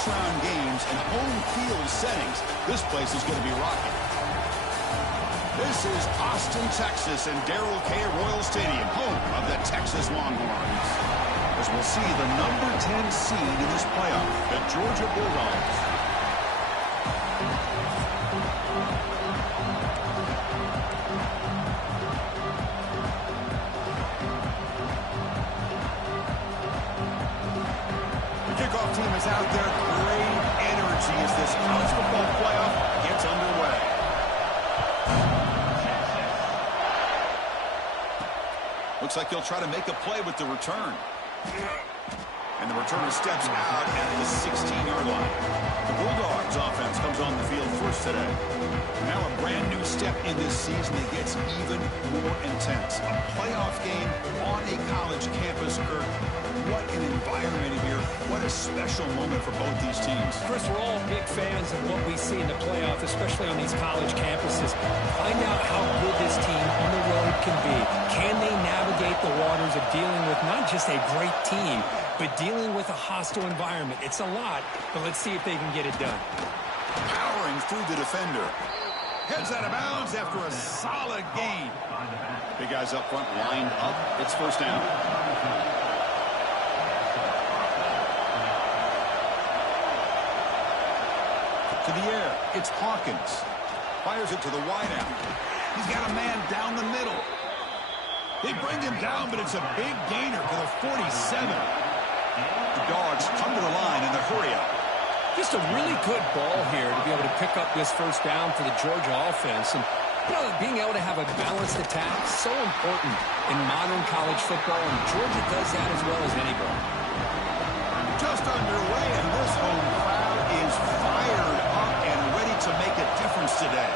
first-round games and home field settings, this place is going to be rocking. This is Austin, Texas, and Darrell K. Royal Stadium, home of the Texas Longhorns. As we'll see the number 10 seed in this playoff, the Georgia Bulldogs. The kickoff team is out there. Great energy as this college football playoff gets underway. Looks like he'll try to make a play with the return. And the returner steps out at the 16-yard line. The Bulldogs offense comes on the field first today. Now a brand new step in this season that gets even more intense. A playoff game on a college campus, Kirk. What an environment here. What a special moment for both these teams. Chris, we're all big fans of what we see in the playoff, especially on these college campuses. Find out how good this team on the road can be. Can they navigate the waters of dealing with not just a great team, but dealing with a hostile environment? It's a lot, but let's see if they can get it done. Powering through the defender. Heads out of bounds after a solid gain. Big guys up front lined up. It's first down. To the air, it's Hawkins. Fires it to the wideout. He's got a man down the middle. They bring him down, but it's a big gainer to the 47. The Dogs come to the line in the hurry up. Just a really good ball here to be able to pick up this first down for the Georgia offense. And, you know, being able to have a balanced attack is so important in modern college football, and Georgia does that as well as anybody. Just underway, and this home crowd is fired up and ready to make a difference today.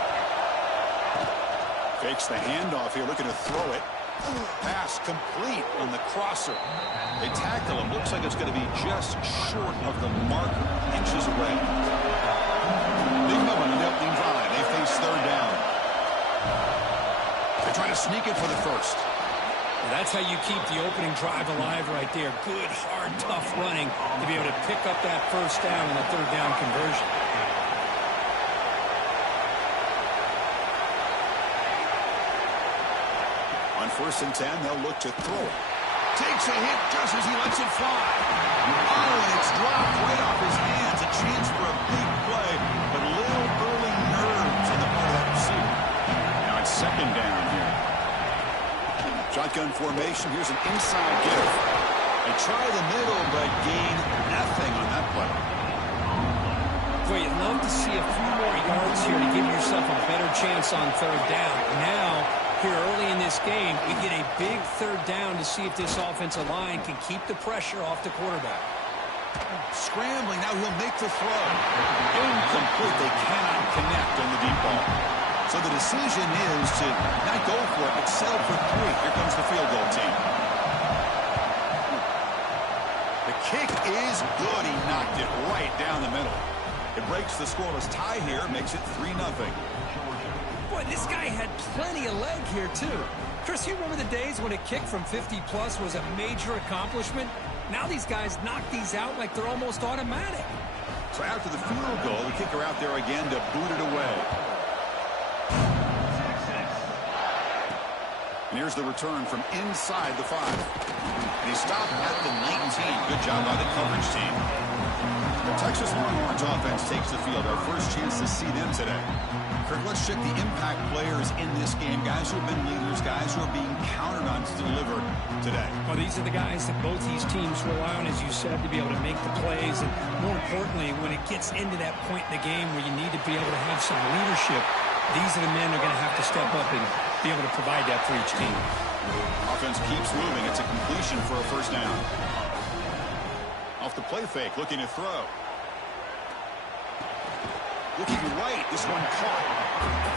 Fakes the handoff here, looking to throw it. Pass complete on the crosser. They tackle him. Looks like it's going to be just short of the marker, inches away. Big moment on the opening drive. They face third down. They try to sneak it for the first. Well, that's how you keep the opening drive alive right there. Good, hard, tough running to be able to pick up that first down in the third down conversion. On 1st and 10, they'll look to throw it. Takes a hit just as he lets it fly. Oh, and it's dropped right off his hands. A chance for a big play, but a little early nerves on the part of that receiver. Now it's second down here. Shotgun formation. Here's an inside give. They try the middle, but gain nothing on that play. Boy, you'd love to see a few more yards here to give yourself a better chance on third down. Now, here early in this game, we get a big third down to see if this offensive line can keep the pressure off the quarterback. Scrambling, now he'll make the throw. Incomplete, they cannot connect on the deep ball. So the decision is to not go for it, but settle for 3. Here comes the field goal team. The kick is good. He knocked it right down the middle. It breaks the scoreless tie here, makes it 3-0. Boy, this guy had plenty of leg here, too. Chris, you remember the days when a kick from 50-plus was a major accomplishment? Now these guys knock these out like they're almost automatic. So after the field goal, the kicker out there again to boot it away. And here's the return from inside the 5. And he stopped at the 19. Good job by the coverage team. The Texas Longhorns offense takes the field. Our first chance to see them today. Kirk, let's check the impact players in this game. Guys who have been leaders, guys who are being counted on to deliver today. Well, these are the guys that both these teams rely on, as you said, to be able to make the plays. And more importantly, when it gets into that point in the game where you need to be able to have some leadership, these are the men who are going to have to step up and be able to provide that for each team. Offense keeps moving. It's a completion for a first down. Off the play fake, looking to throw. Looking right, this one caught.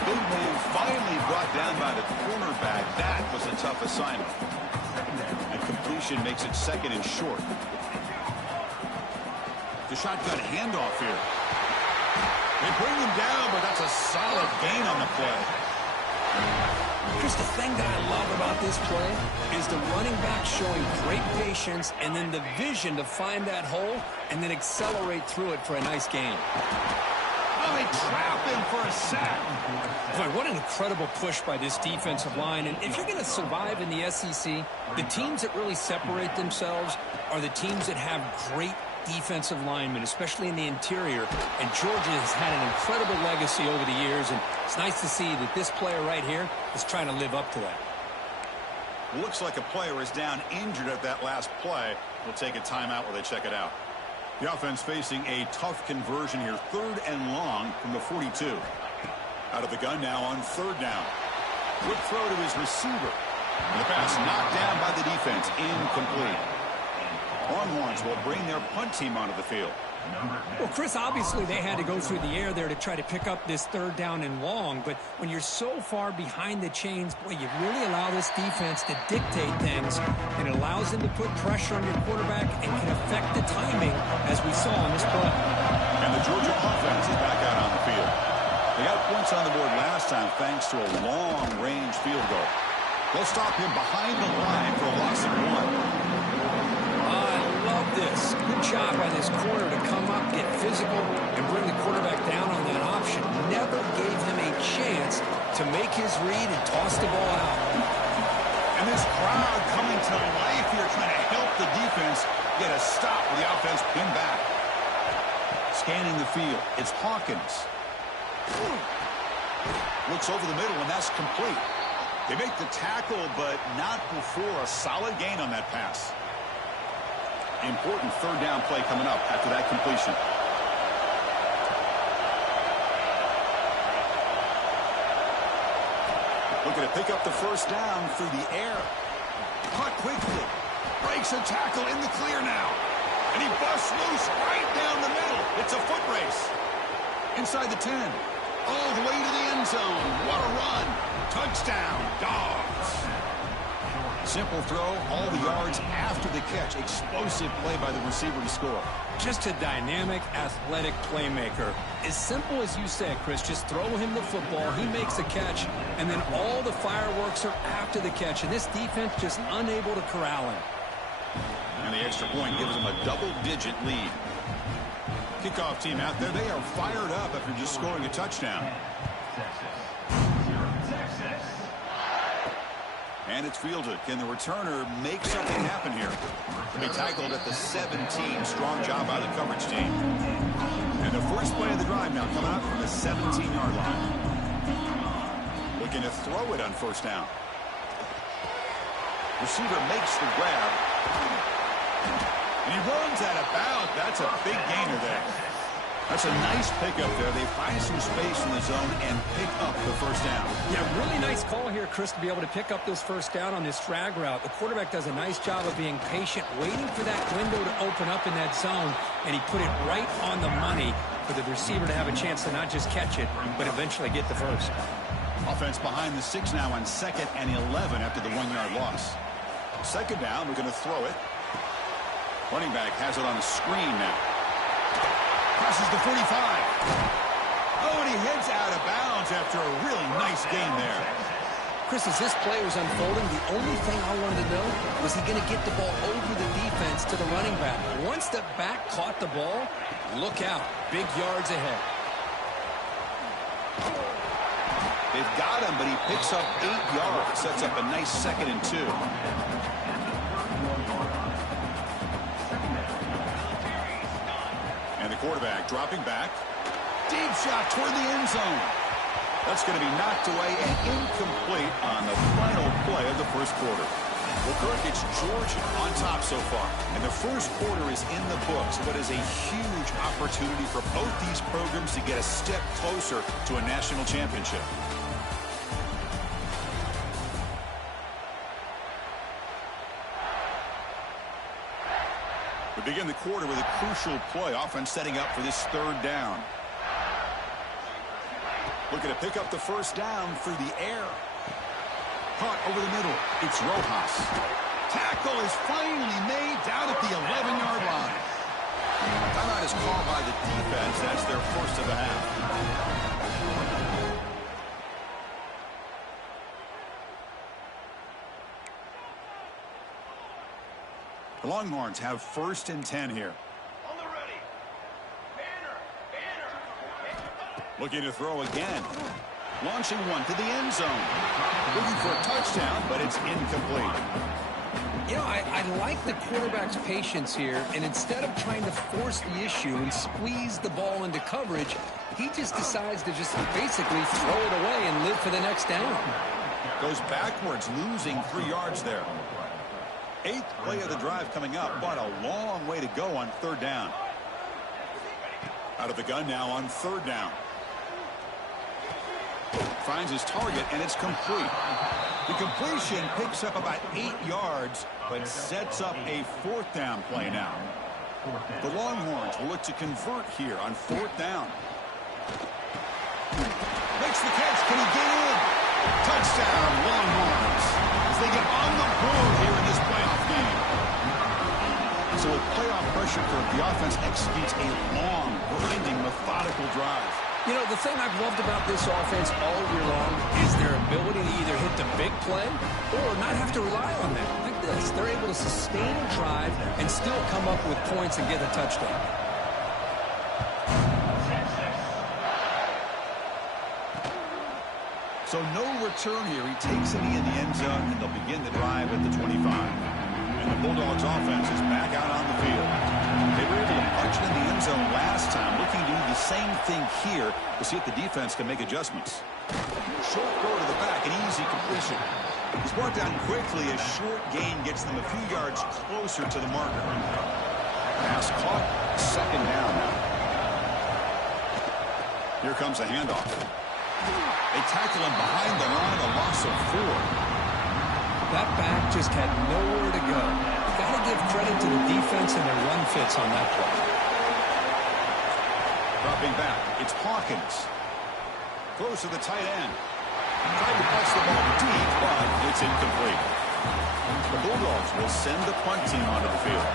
Big man finally brought down by the cornerback. That was a tough assignment. And completion makes it second and short. The shotgun handoff here. They bring him down, but that's a solid gain on the play. Chris, the thing that I love about this play is the running back showing great patience and then the vision to find that hole and then accelerate through it for a nice gain. Oh, they trap him for a sack. Boy, what an incredible push by this defensive line. And if you're going to survive in the SEC, the teams that really separate themselves are the teams that have great defensive linemen, especially in the interior. And Georgia has had an incredible legacy over the years, and it's nice to see that this player right here is trying to live up to that. Looks like a player is down injured at that last play. We'll take a timeout while they check it out. The offense facing a tough conversion here. 3rd and long from the 42. Out of the gun now on 3rd down. Quick throw to his receiver. And the pass knocked down by the defense. Incomplete. Longhorns will bring their punt team onto the field. Well, Chris, obviously they had to go through the air there to try to pick up this 3rd down and long, but when you're so far behind the chains, boy, you really allow this defense to dictate things, and it allows them to put pressure on your quarterback and can affect the timing, as we saw on this play. And the Georgia offense is back out on the field. They got points on the board last time thanks to a long-range field goal. They'll stop him behind the line for a loss of 1. This. Good job by this corner to come up, get physical, and bring the quarterback down on that option. Never gave him a chance to make his read and toss the ball out. And this crowd coming to life here, trying to help the defense get a stop with the offense pinned back. Scanning the field, it's Hawkins. Looks over the middle, and that's complete. They make the tackle, but not before a solid gain on that pass. Important 3rd down play coming up after that completion. Looking to pick up the 1st down through the air. Caught quickly. Breaks a tackle in the clear now. And he busts loose right down the middle. It's a foot race. Inside the 10. All the way to the end zone. What a run. Touchdown, Dogs. Simple throw, all the yards after the catch. Explosive play by the receiver to score. Just a dynamic, athletic playmaker. As simple as you said, Chris, just throw him the football, he makes the catch, and then all the fireworks are after the catch. And this defense just unable to corral him. And the extra point gives them a double-digit lead. Kickoff team out there, they are fired up after just scoring a touchdown. And it's fielded. Can the returner make something happen here? To be tackled at the 17. Strong job by the coverage team. And the first play of the drive now coming up from the 17-yard line. Looking to throw it on 1st down. Receiver makes the grab. And he runs out of bounds. That's a big gainer there. That's a nice pickup there. They find some space in the zone and pick up the 1st down. Yeah, really nice call here, Chris, to be able to pick up this 1st down on this drag route. The quarterback does a nice job of being patient, waiting for that window to open up in that zone, and he put it right on the money for the receiver to have a chance to not just catch it, but eventually get the 1st. Offense behind the 6 now on 2nd and 11 after the 1-yard loss. 2nd down, we're going to throw it. Running back has it on a screen now. Passes the 45. Oh, and he heads out of bounds after a really nice gain there. Chris, as this play was unfolding, the only thing I wanted to know was he going to get the ball over the defense to the running back. Once the back caught the ball, look out. Big yards ahead. They've got him, but he picks up 8 yards. Sets up a nice 2nd and 2. And the quarterback dropping back. Deep shot toward the end zone. That's going to be knocked away and incomplete on the final play of the 1st quarter. Well, Kirk, it's Georgia on top so far. And the 1st quarter is in the books. What is a huge opportunity for both these programs to get a step closer to a national championship. We begin the quarter with a crucial play. Offense setting up for this 3rd down. Looking to pick up the 1st down through the air. Caught over the middle. It's Rojas. Tackle is finally made down at the 11-yard line. Timeout is called by the defense. That's their 1st of the half. The Longhorns have 1st and 10 here. On the ready. Banner. Looking to throw again. Launching one to the end zone. Looking for a touchdown, but it's incomplete. You know, I like the quarterback's patience here, and instead of trying to force the issue and squeeze the ball into coverage, he just decides to just basically throw it away and live for the next down. Goes backwards, losing 3 yards there. 8th play of the drive coming up, but a long way to go on 3rd down. Out of the gun now on 3rd down. Finds his target, and it's complete. The completion picks up about 8 yards, but sets up a 4th down play now. The Longhorns will look to convert here on 4th down. Makes the catch. Can he get in? Touchdown, Longhorns, as they get on the board here in this playoff game. So with playoff pressure curve, the offense executes a long, grinding, methodical drive. You know, the thing I've loved about this offense all year long is their ability to either hit the big play or not have to rely on that. Like this, they're able to sustain a drive and still come up with points and get a touchdown. So no return here. He takes it in the end zone, and they'll begin the drive at the 25. And the Bulldogs offense is back out on the field. They were able to punch it in the end zone last time, looking to do the same thing here to see if the defense can make adjustments. Short throw to the back, an easy completion. He's brought down quickly. A short gain gets them a few yards closer to the marker. Pass caught, 2nd down now. Here comes a handoff. They tackle him behind the line, a loss of 4. That back just had nowhere to go. Got to give credit to the defense and their run fits on that play. Dropping back, it's Hawkins. Throws to the tight end. Tried to pass the ball deep, but it's incomplete. The Bulldogs will send the punt team onto the field.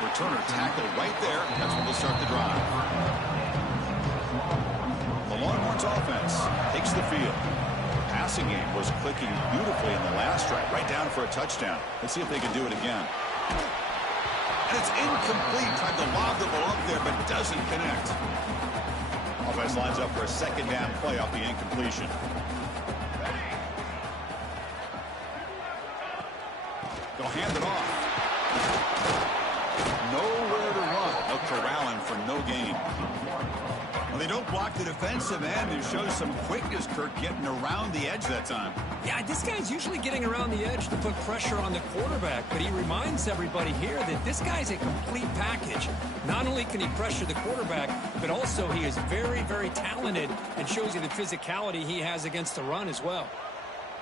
Returner tackled right there. That's when they'll start the drive. The Longhorns offense takes the field. The passing game was clicking beautifully in the last drive, right down for a touchdown. Let's see if they can do it again. And it's incomplete. Tried to lob the ball up there, but doesn't connect. Offense lines up for a 2nd down play off the incompletion. They'll hand it off. Nowhere to run. They'll corral him for no gain. Well, they don't block the defensive end and show some quickness, Kirk, getting around the edge that time. Yeah, this guy's usually getting around the edge to put pressure on the quarterback, but he reminds everybody here that this guy's a complete package. Not only can he pressure the quarterback, but also he is very, very talented and shows you the physicality he has against the run as well.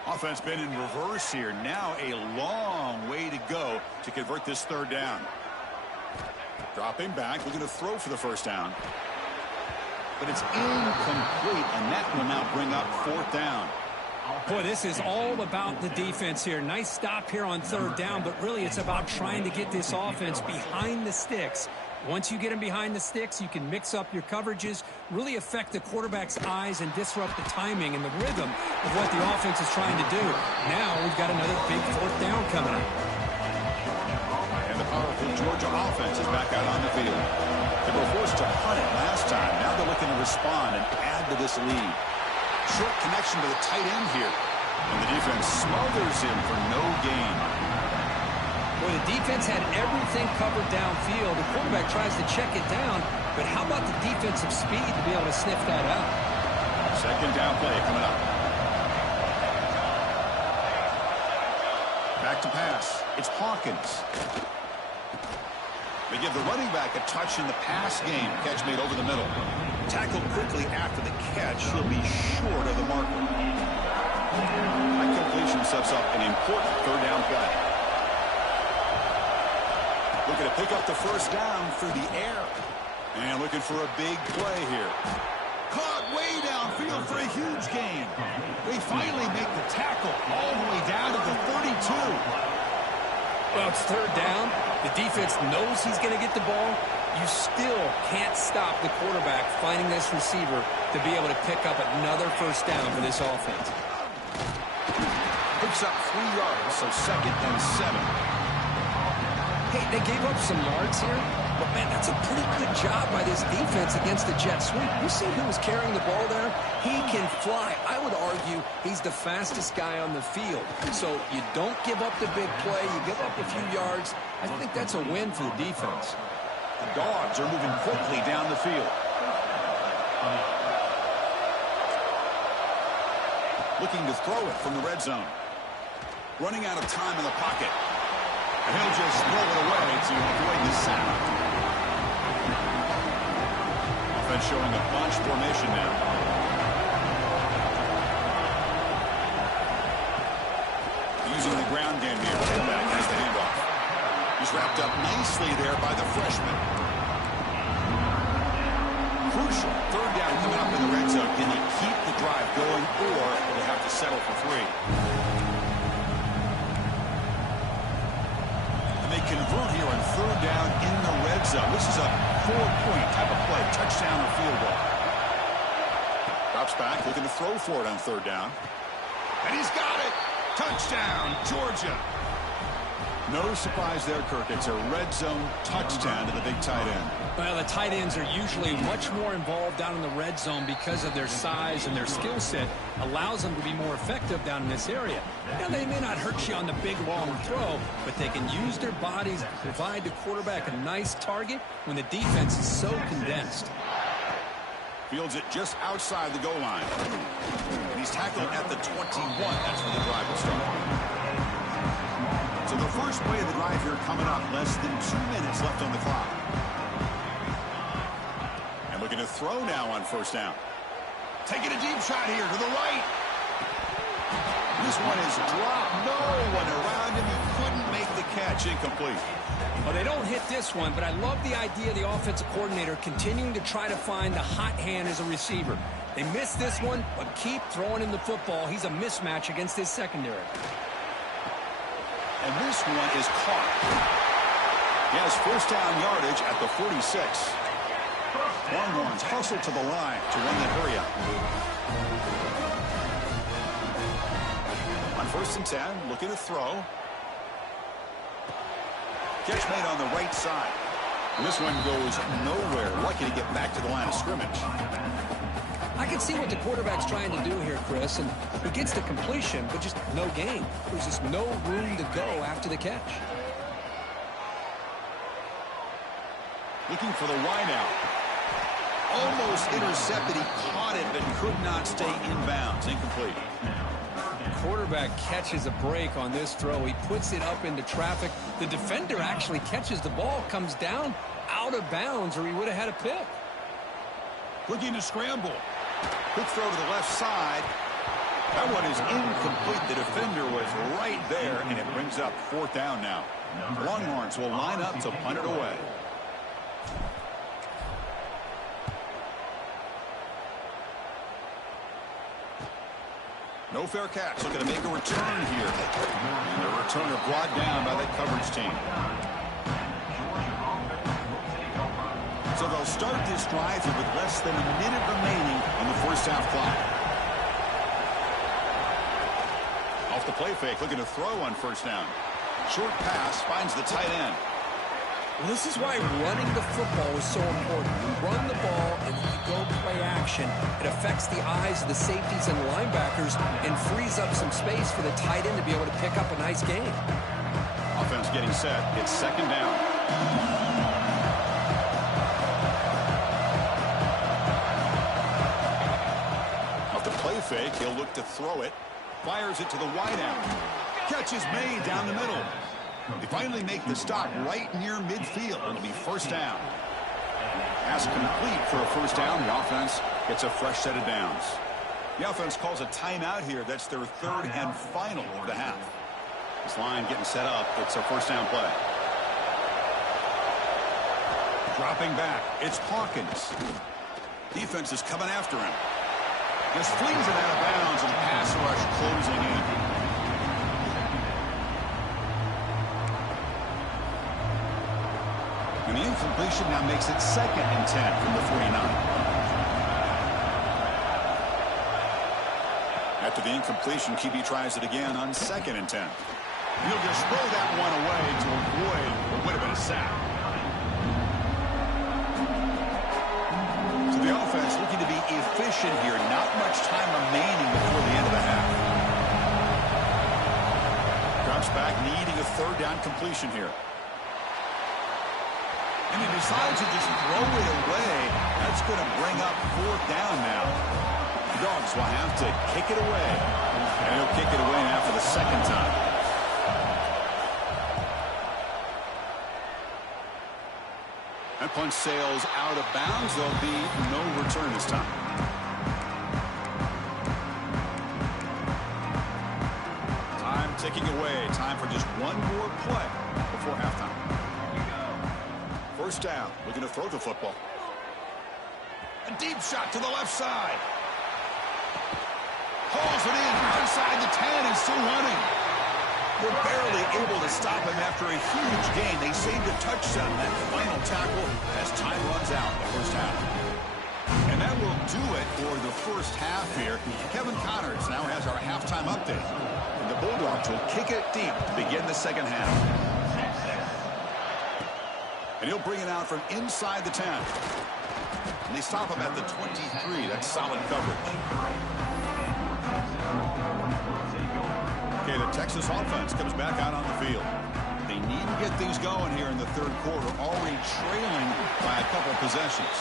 Offense been in reverse here. Now a long way to go to convert this 3rd down. Dropping back, looking to throw for the 1st down. But it's incomplete, and that will now bring up 4th down. Boy, this is all about the defense here. Nice stop here on 3rd down, but really it's about trying to get this offense behind the sticks. Once you get them behind the sticks, you can mix up your coverages, really affect the quarterback's eyes and disrupt the timing and the rhythm of what the offense is trying to do. Now we've got another big 4th down coming up. And the powerful Georgia offense is back out on the field. They were forced to punt it last time. Now they're looking to respond and add to this lead. Short connection to the tight end here. And the defense smothers him for no gain. Boy, the defense had everything covered downfield. The quarterback tries to check it down, but how about the defensive speed to be able to sniff that out? 2nd down play coming up. Back to pass. It's Hawkins. They give the running back a touch in the pass game. Catch made over the middle. Tackled quickly after the catch. He'll be short of the marker. That completion sets up an important 3rd down play. Looking to pick up the 1st down through the air. And looking for a big play here. Caught way downfield for a huge gain. They finally make the tackle all the way down to the 32. Well, it's 3rd down. The defense knows he's going to get the ball. you still can't stop the quarterback finding this receiver to be able to pick up another first down for this offense. Picks up 3 yards, so 2nd and 7. Hey, they gave up some yards here, but, man, that's a pretty good job by this defense against the jet sweep. You see who was carrying the ball there? He can fly. I would argue he's the fastest guy on the field. So you don't give up the big play. You give up a few yards. I think that's a win for the defense. The Dogs are moving quickly down the field. Looking to throw it from the red zone. Running out of time in the pocket. And he'll just throw it away to avoid the sack. Offense showing a bunch formation now. Using the ground game here. Tailback has the handoff. He's wrapped up nicely there by the freshman. Crucial. 3rd down coming up in the red zone. Can they keep the drive going, or will they have to settle for 3? Convert here on 3rd down in the red zone. This is a 4-point type of play, touchdown or field goal. Drops back, looking to throw for it on 3rd down. And he's got it! Touchdown, Georgia! No surprise there, Kirk. It's a red zone touchdown to the big tight end. Well, the tight ends are usually much more involved down in the red zone because of their size, and their skill set allows them to be more effective down in this area. Now, they may not hurt you on the big, long throw, but they can use their bodies to provide the quarterback a nice target when the defense is so condensed. Fields it just outside the goal line. And he's tackled at the 21. That's where the drive will start. So the first play of the drive here coming up. Less than 2 minutes left on the clock. And looking to throw now on 1st down. Taking a deep shot here to the right. This one is dropped. No one around him. He couldn't make the catch. Incomplete. Well, they don't hit this one, but I love the idea of the offensive coordinator continuing to try to find the hot hand as a receiver. They missed this one, but keep throwing him the football. He's a mismatch against his secondary. And this one is caught. He has 1st down yardage at the 46. Longhorns hustle to the line to run the hurry up. On 1st and 10, looking to throw. Catch made on the right side. And this one goes nowhere. Lucky to get back to the line of scrimmage. I can see what the quarterback's trying to do here, Chris, and he gets the completion, but just no gain. There's just no room to go after the catch. Looking for the wideout. Almost intercepted. He caught it, but could not stay inbounds. Incomplete. Quarterback catches a break on this throw. He puts it up into traffic. The defender actually catches the ball, comes down out of bounds, or he would have had a pick. Looking to scramble. Quick throw to the left side. That one is incomplete. The defender was right there, and it brings up 4th down now. Longhorns will line up to punt it away. No fair catch. Looking to make a return here. And the returner brought down by that coverage team. So they'll start this drive here with less than a minute remaining on the 1st half clock. Off the play fake, looking to throw on 1st down. Short pass finds the tight end. Well, this is why running the football is so important. You run the ball and you go play action. It affects the eyes of the safeties and linebackers and frees up some space for the tight end to be able to pick up a nice gain. Offense getting set. It's 2nd down. Play fake, he'll look to throw it. Fires it to the wideout. Catch is made down the middle. They finally make the stop right near midfield. It'll be 1st down. Pass complete for a 1st down. The offense gets a fresh set of downs. The offense calls a timeout here. That's their 3rd and final of the half. This line getting set up. It's a 1st down play. Dropping back. It's Hawkins. Defense is coming after him. Just flings it out of bounds, and the pass rush closing in. And the incompletion now makes it 2nd and 10 from the 49. After the incompletion, QB tries it again on 2nd and 10. He'll just throw that one away to avoid what would have been a sack. So the offense looking to be efficient here. Not much time remaining before the end of the half. Drops back, needing a 3rd down completion here. And he decides to just throw it away. That's going to bring up 4th down now. The Dogs will have to kick it away. And he'll kick it away now for the 2nd time. That punch sails out of bounds. There'll be no return this time. Time ticking away. Time for just one more play before halftime. 1st down. Looking to throw the football. A deep shot to the left side. Hauls it in outside the 10 and still running. They're barely able to stop him after a huge gain. They saved a touchdown in that final tackle as time runs out in the 1st half. And that will do it for the 1st half here. Kevin Connors now has our halftime update. And the Bulldogs will kick it deep to begin the 2nd half. And he'll bring it out from inside the 10. And they stop him at the 23. That's solid coverage. Okay, the Texas offense comes back out on the field. They need to get things going here in the 3rd quarter, already trailing by a couple possessions.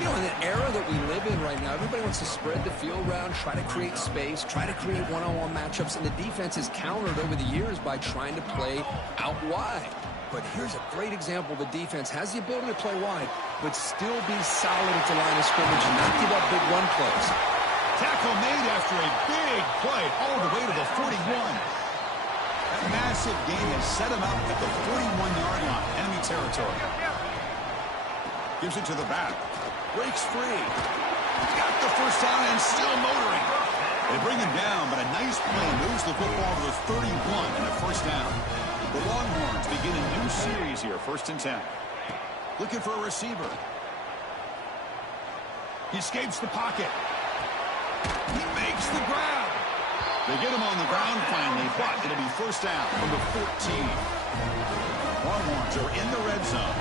You know, in an era that we live in right now, everybody wants to spread the field around, try to create space, try to create one-on-one matchups, and the defense is countered over the years by trying to play out wide. But here's a great example. The defense has the ability to play wide, but still be solid at the line of scrimmage and not give up big run plays. Tackle made after a big play all the way to the 41. That massive gain has set him up at the 41-yard line, enemy territory. Gives it to the back. Breaks free. Got the 1st down and still motoring. They bring him down, but a nice play moves the football to the 31 and a 1st down. The Longhorns begin a new series here, 1st and 10. Looking for a receiver. He escapes the pocket. He makes the grab. They get him on the ground finally, but it'll be 1st down from the 14. Longhorns are in the red zone.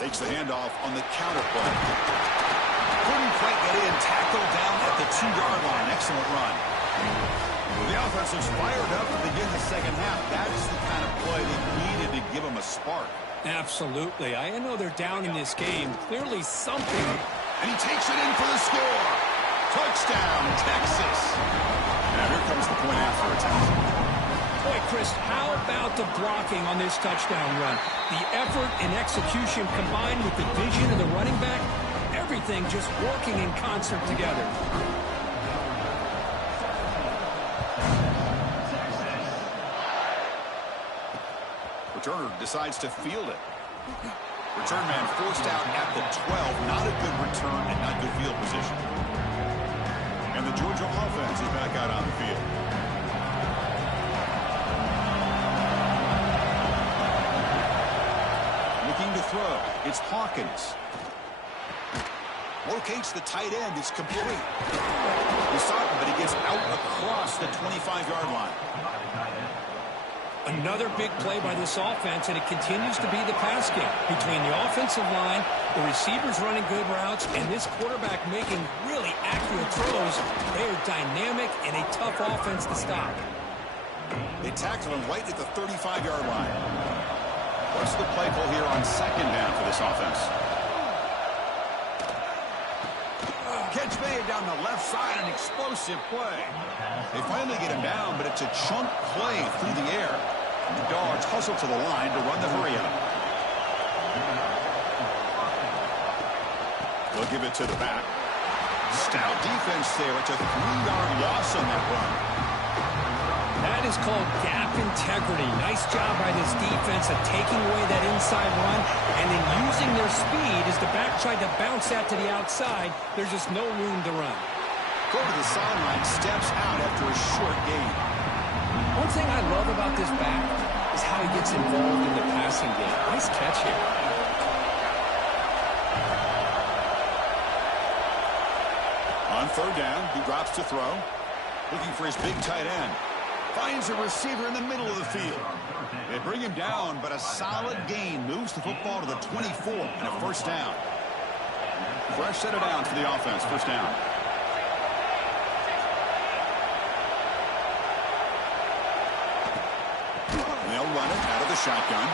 Takes the handoff on the counter play. Couldn't quite get in. Tackled down at the 2-yard line. Excellent run. The offense is fired up to begin the 2nd half. That's the kind of play they needed to give them a spark. Absolutely. I know they're down in this game. Clearly something. And he takes it in for the score. Touchdown, Texas. Now here comes the point after attack. Boy, Chris, how about the blocking on this touchdown run? The effort and execution combined with the vision of the running back, everything just working in concert together. Returner decides to field it. Return man forced out at the 12. Not a good return and not good field position. And the Georgia offense is back out on the field. Looking to throw. It's Hawkins. Locates the tight end. It's complete. He saw it, but he gets out across the 25-yard line. Another big play by this offense, and it continues to be the pass game between the offensive line, the receivers running good routes, and this quarterback making really accurate throws. They are dynamic and a tough offense to stop. They tackle him right at the 35-yard line. What's the play call here on 2nd down for this offense? Catch made down the left side, an explosive play. They finally get him down, but it's a chunk play through the air. The Dogs hustle to the line to run the hurry-up. They'll give it to the back. Stout defense there. It's a 3-yard loss on that run. That is called gap integrity. Nice job by this defense of taking away that inside run and then using their speed as the back tried to bounce that to the outside. There's just no room to run. Go to the sideline, steps out after a short gain. One thing I love about this back is how he gets involved in the passing game. Nice catch here. On third down, he drops to throw. Looking for his big tight end. Finds a receiver in the middle of the field. They bring him down, but a solid gain moves the football to the 24 and a first down. Fresh set of downs for the offense. First down. They'll run it out of the shotgun.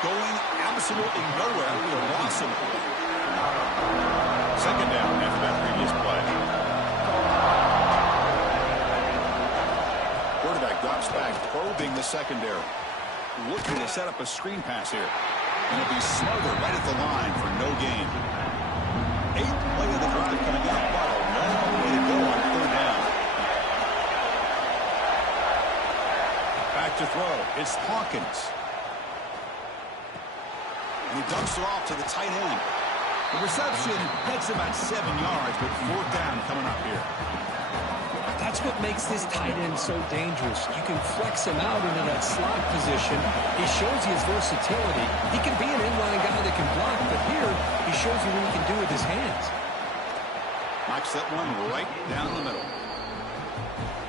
Going absolutely nowhere. We have lost him. Second down after that previous play. Quarterback drops back, probing the secondary. Looking to set up a screen pass here. And it'll be smothered right at the line for no gain. Eighth play of the drive coming up, but a long way to go on third down. Back to throw. It's Hawkins. And he dumps it off to the tight end. The reception gets about 7 yards, but fourth down coming up here. That's what makes this tight end so dangerous. You can flex him out into that slot position. He shows you his versatility. He can be an inline guy that can block, but here he shows you what he can do with his hands. Knocks that one right down the middle.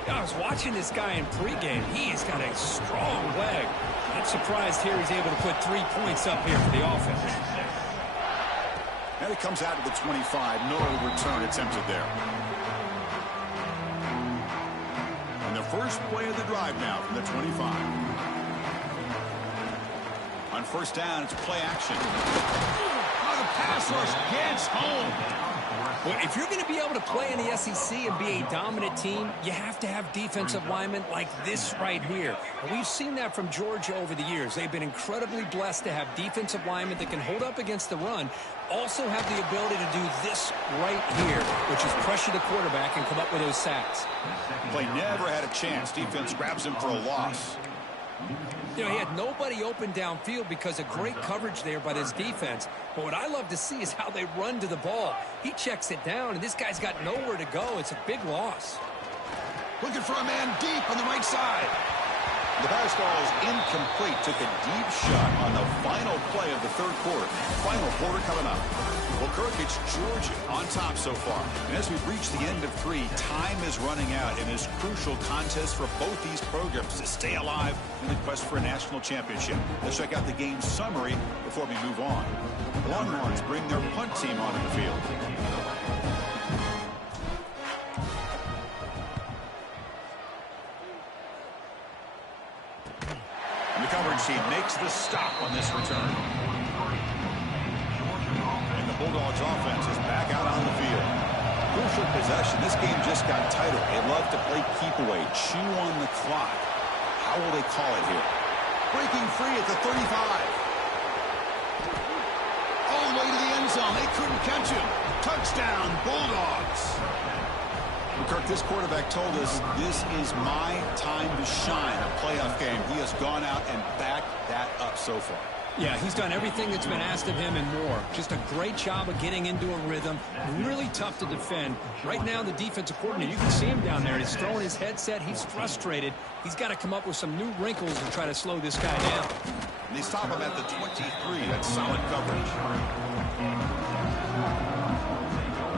I was watching this guy in pregame. He's got a strong leg. Not surprised here he's able to put 3 points up here for the offense. And it comes out to the 25. No return attempted there. And the first play of the drive now from the 25. On first down, it's play action. Oh, the pass rush gets home. Well, if you're going to be able to play in the SEC and be a dominant team, you have to have defensive linemen like this right here. And we've seen that from Georgia over the years. They've been incredibly blessed to have defensive linemen that can hold up against the run, also have the ability to do this right here, which is pressure the quarterback and come up with those sacks. Play never had a chance. Defense grabs him for a loss. You know, he had nobody open downfield because of great coverage there by this defense. But what I love to see is how they run to the ball. He checks it down, and this guy's got nowhere to go. It's a big loss. Looking for a man deep on the right side. The pass ball is incomplete. Took a deep shot on the final play of the third quarter. Final quarter coming up. Well, Kirk, it's Georgia on top so far. And as we've reached the end of 3, time is running out in this crucial contest for both these programs to stay alive in the quest for a national championship. Let's check out the game summary before we move on. Longhorns bring their punt team onto the field. And the coverage team makes the stop on this return. And the Bulldogs offense is back out on the field. Crucial possession. This game just got tighter. They love to play keep away, chew on the clock. How will they call it here? Breaking free at the 35. All the way to the end zone. They couldn't catch him. Touchdown, Bulldogs. Well, Kirk, this quarterback told us this is my time to shine. A playoff game. He has gone out and backed that up so far. Yeah, he's done everything that's been asked of him and more. Just a great job of getting into a rhythm. Really tough to defend. Right now, the defensive coordinator, you can see him down there. He's throwing his headset. He's frustrated. He's got to come up with some new wrinkles to try to slow this guy down. And they stop him at the 23. That's solid coverage.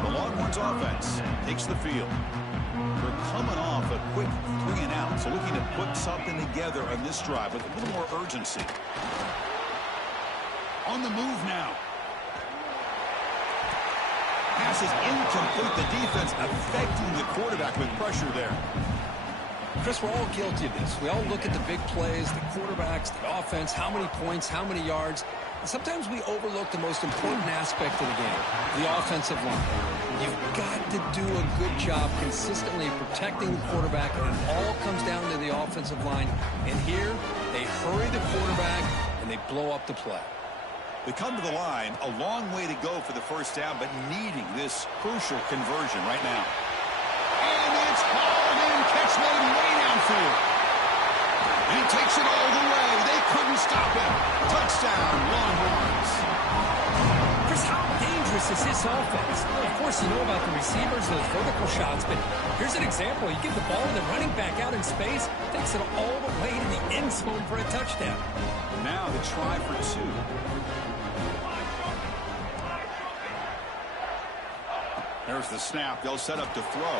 The Longhorns offense takes the field. We're coming off a quick 3 and out, so looking to put something together on this drive with a little more urgency. On the move now. Pass is incomplete. The defense affecting the quarterback with pressure there. Chris, we're all guilty of this. We all look at the big plays, the quarterbacks, the offense, how many points, how many yards. And sometimes we overlook the most important aspect of the game, the offensive line. You've got to do a good job consistently protecting the quarterback, and it all comes down to the offensive line. And here, they hurry the quarterback, and they blow up the play. They come to the line, a long way to go for the first down, but needing this crucial conversion right now. And it's hauled in, catch made way downfield. And he takes it all the way. They couldn't stop him. Touchdown, Longhorns. Chris, how dangerous is this offense? Well, of course, you know about the receivers, those vertical shots, but here's an example. You give the ball to the running back out in space, takes it all the way to the end zone for a touchdown. Now the try for two. There's the snap. They'll set up to throw.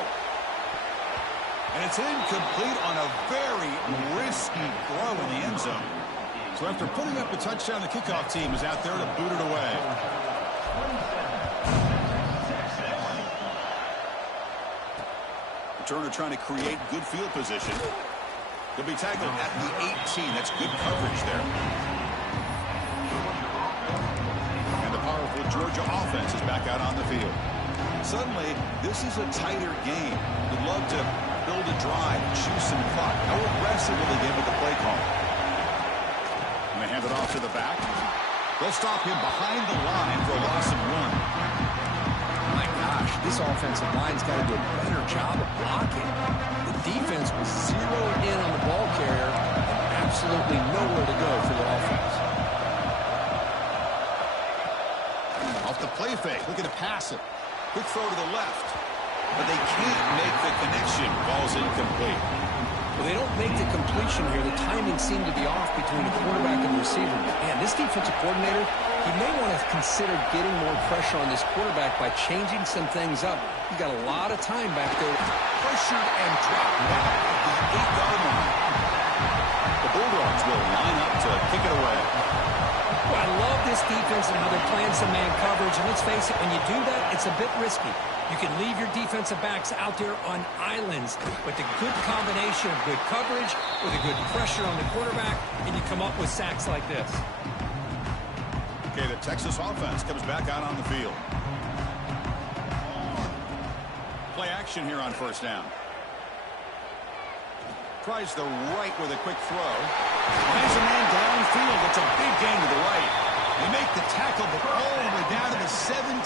And it's incomplete on a very risky throw in the end zone. So after putting up a touchdown, the kickoff team is out there to boot it away. Returner trying to create good field position. He'll be tackled at the 18. That's good coverage there. And the powerful Georgia offense is back out on the field. Suddenly, this is a tighter game. You'd love to build a drive, choose some clock. How aggressive will they get with the play call? And they hand it off to the back. They'll stop him behind the line for a loss of 1. My gosh, this offensive line's got to do a better job of blocking. The defense was zeroed in on the ball carrier and absolutely nowhere to go for the offense. Off the play fake, looking to pass it. Quick throw to the left. But they can't make the connection. Ball's incomplete. Well, they don't make the completion here. The timing seemed to be off between the quarterback and the receiver. Man, this defensive coordinator, he may want to consider getting more pressure on this quarterback by changing some things up. He's got a lot of time back there. Pressured and dropped now at the 8-yard line. The Bulldogs will line up to kick it away. Well, I love this defense and how they're playing some man coverage. And let's face it, when you do that, it's a bit risky. You can leave your defensive backs out there on islands, but the good combination of good coverage with a good pressure on the quarterback, and you come up with sacks like this. Okay, the Texas offense comes back out on the field. Play action here on first down. Tries the right with a quick throw. Finds a man downfield. It's a big gain to the right. They make the tackle, but all the way down to the 17.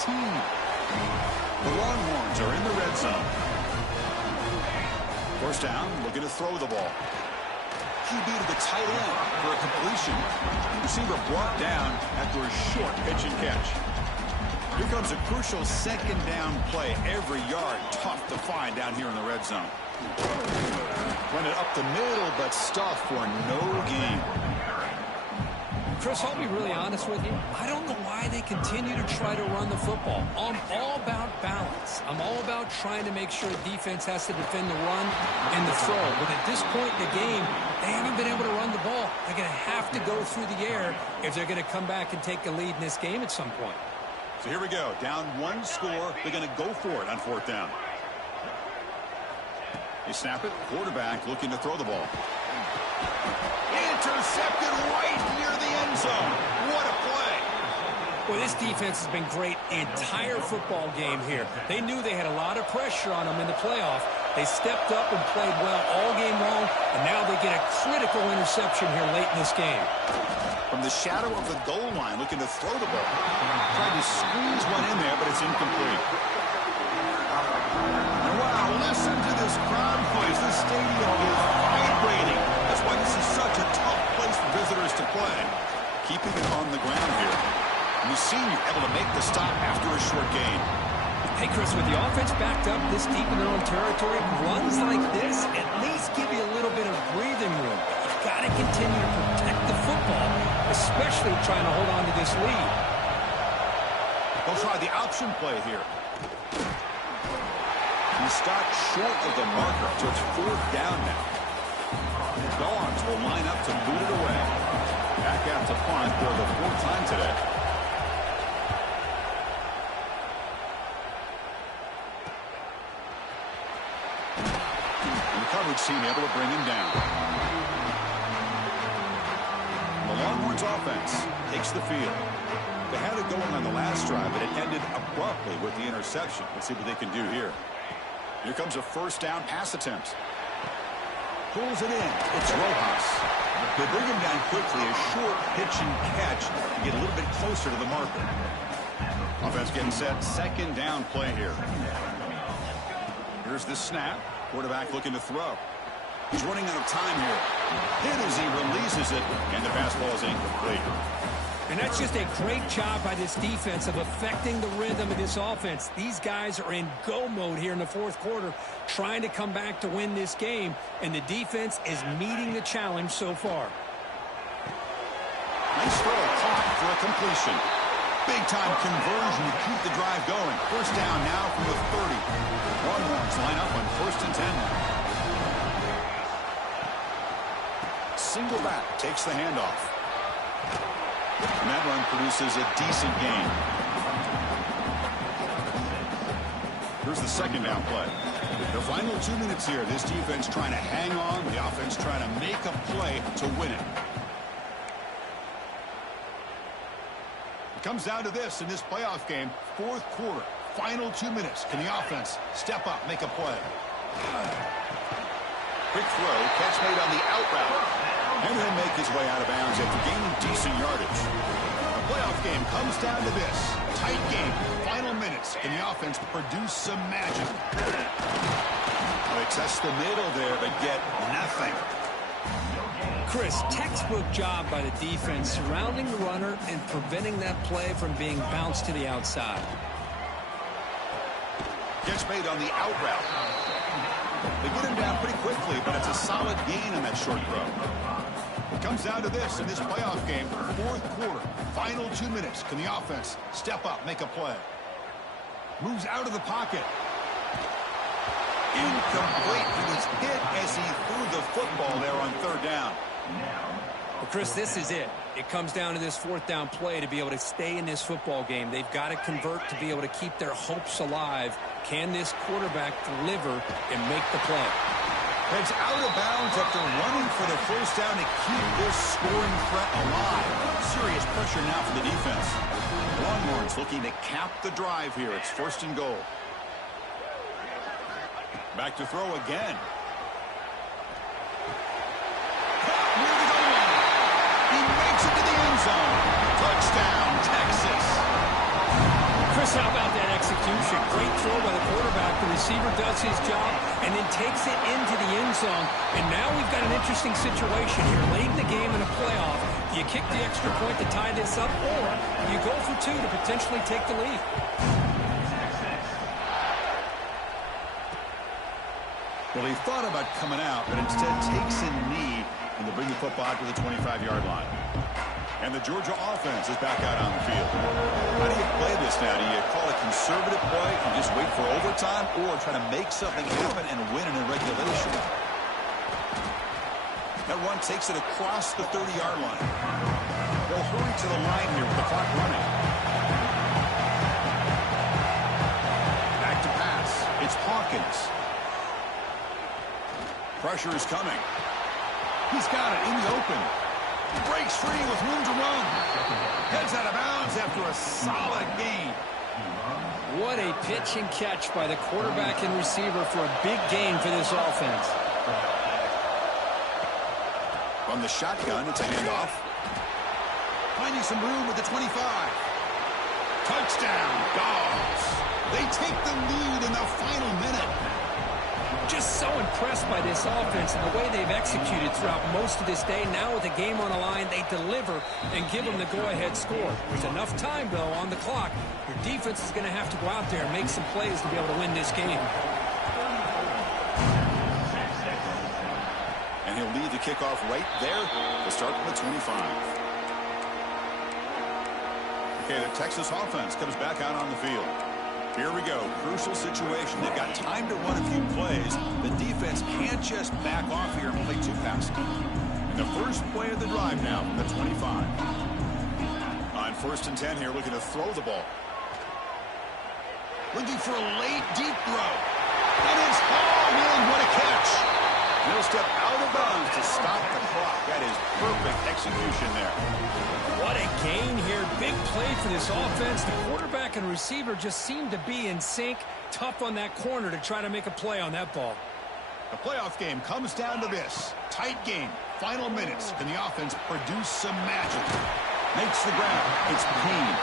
The Longhorns are in the red zone. First down, looking to throw the ball. QB to the tight end for a completion. Receiver brought down after a short pitch and catch. Here comes a crucial second down play. Every yard tough to find down here in the red zone. Run it up the middle, but stuffed for no gain. Chris, I'll be really honest with you. I don't know why they continue to try to run the football. I'm all about balance. I'm all about trying to make sure defense has to defend the run and the throw. But at this point in the game, they haven't been able to run the ball. They're going to have to go through the air if they're going to come back and take a lead in this game at some point. So here we go. Down one score. They're going to go for it on fourth down. They snap it. Quarterback looking to throw the ball. Intercepted right near the end zone. What a play. Well, this defense has been great the entire football game here. They knew they had a lot of pressure on them in the playoff. They stepped up and played well all game long, and now they get a critical interception here late in this game. From the shadow of the goal line, looking to throw the ball. Tried to squeeze one in there, but it's incomplete. And wow, listen to this crowd noise. This stadium is vibrating. That's why this is such a tough place for visitors to play. Keeping it on the ground here. And you see you're able to make the stop after a short gain. Hey, Chris, with the offense backed up this deep in their own territory, runs like this at least give you a little bit of breathing room. You've got to continue to protect the football, especially trying to hold on to this lead. They'll try the option play here. He stopped short of the marker, so it's fourth down now. The Dogs will line up to boot it away. Back out to punt for the fourth time today. And the coverage team able to bring him down. The Longhorns offense takes the field. They had it going on the last drive, but it ended abruptly with the interception. Let's see what they can do here. Here comes a first down pass attempt. Pulls it in. It's Rojas. They bring him down quickly. A short pitch and catch to get a little bit closer to the marker. Offense getting set. Second down play here. Here's the snap. Quarterback looking to throw. He's running out of time here. Hit as he releases it, and the fastball is incomplete. And that's just a great job by this defense of affecting the rhythm of this offense. These guys are in go mode here in the fourth quarter, trying to come back to win this game, and the defense is meeting the challenge so far. Nice throw, caught for a completion. Big-time conversion to keep the drive going. First down now from the 30. Longhorns line up on 1st and 10 now. Single back takes the handoff. And that run produces a decent gain. Here's the second down play. The final 2 minutes here. This defense trying to hang on. The offense trying to make a play to win it. It comes down to this in this playoff game. Fourth quarter. Final 2 minutes. Can the offense step up, make a play? Quick throw. Catch made on the out route. And he'll make his way out of bounds after gaining decent yardage. The playoff game comes down to this. Tight game. Final minutes. Can the offense produce some magic? They test the middle there, but get nothing. Chris, textbook job by the defense surrounding the runner and preventing that play from being bounced to the outside. Catch made on the out route. They get him down pretty quickly, but it's a solid gain on that short throw. It comes down to this in this playoff game. Fourth quarter, final 2 minutes. Can the offense step up, make a play? Moves out of the pocket. Incomplete. He was hit as he threw the football there on third down. Well, Chris, this is it. It comes down to this fourth down play to be able to stay in this football game. They've got to convert to be able to keep their hopes alive. Can this quarterback deliver and make the play? Heads out of bounds after running for the first down to keep this scoring threat alive. Serious pressure now for the defense. Longhorns looking to cap the drive here. It's 1st and goal. Back to throw again. Caught near the goal line. He makes it to the end zone. Touchdown, Texas. Chris, how about that execution? Great throw by the quarterback. The receiver does his job and then takes it into the end zone. And now we've got an interesting situation here. Late in the game in a playoff, do you kick the extra point to tie this up, or do you go for two to potentially take the lead? Well, he thought about coming out, but instead takes a knee and they bring the football to the 25-yard line. And the Georgia offense is back out on the field. How do you play this now? Do you call a conservative play and just wait for overtime, or try to make something happen and win it in regulation? That run takes it across the 30-yard line. They'll hurry to the line here with the clock running. Back to pass. It's Hawkins. Pressure is coming. He's got it in the open. Breaks free with room to run. Heads out of bounds after a solid gain. What a pitch and catch by the quarterback and receiver for a big gain for this offense. From the shotgun, it's a handoff. Finding some room with the 25. Touchdown, Dogs. They take the lead in the final minute. Just so impressed by this offense and the way they've executed throughout most of this day. Now with the game on the line, they deliver and give them the go-ahead score. There's enough time, though, on the clock. Your defense is going to have to go out there and make some plays to be able to win this game. And he'll lead the kickoff right there to start from the 25. Okay, the Texas offense comes back out on the field. Here we go. Crucial situation. They've got time to run a few plays. The defense can't just back off here and play too fast. And the first play of the drive now from the 25. On 1st and 10 here, looking to throw the ball. Looking for a late, deep throw. And it's hauled in. What a catch. He'll step out of bounds to stop the clock. That is perfect execution there. What a gain here. Big play for this offense. The quarterback and receiver just seem to be in sync. Tough on that corner to try to make a play on that ball. The playoff game comes down to this. Tight game. Final minutes. Can the offense produce some magic? Makes the grab. It's Payne.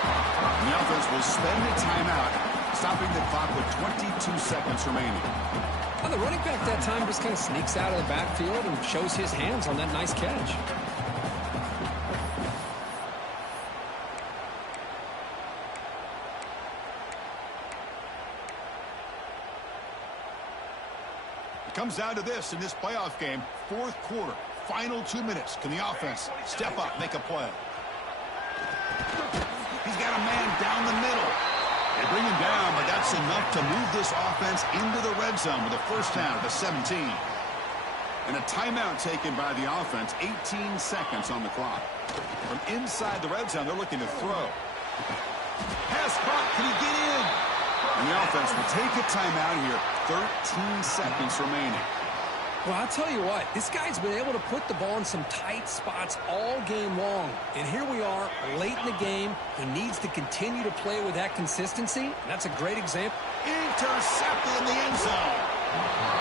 And the offense will spend the timeout, stopping the clock with 22 seconds remaining. Well, the running back that time just kind of sneaks out of the backfield and shows his hands on that nice catch. Comes down to this in this playoff game. Fourth quarter, final 2 minutes. Can the offense step up, make a play? He's got a man down the middle. They bring him down, but that's enough to move this offense into the red zone with a first down at the 17. And a timeout taken by the offense. 18 seconds on the clock. From inside the red zone, they're looking to throw. Pass caught. Can he get in? And the offense will take a timeout here. 13 seconds remaining. Well, I'll tell you what, this guy's been able to put the ball in some tight spots all game long. And here we are, late in the game. He needs to continue to play with that consistency. And that's a great example. Intercepted in the end zone.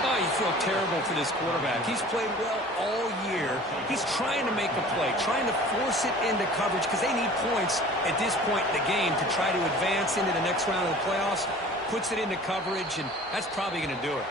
Oh, you feel terrible for this quarterback. He's played well all year. He's trying to make a play, trying to force it into coverage because they need points at this point in the game to try to advance into the next round of the playoffs. Puts it into coverage, and that's probably going to do it.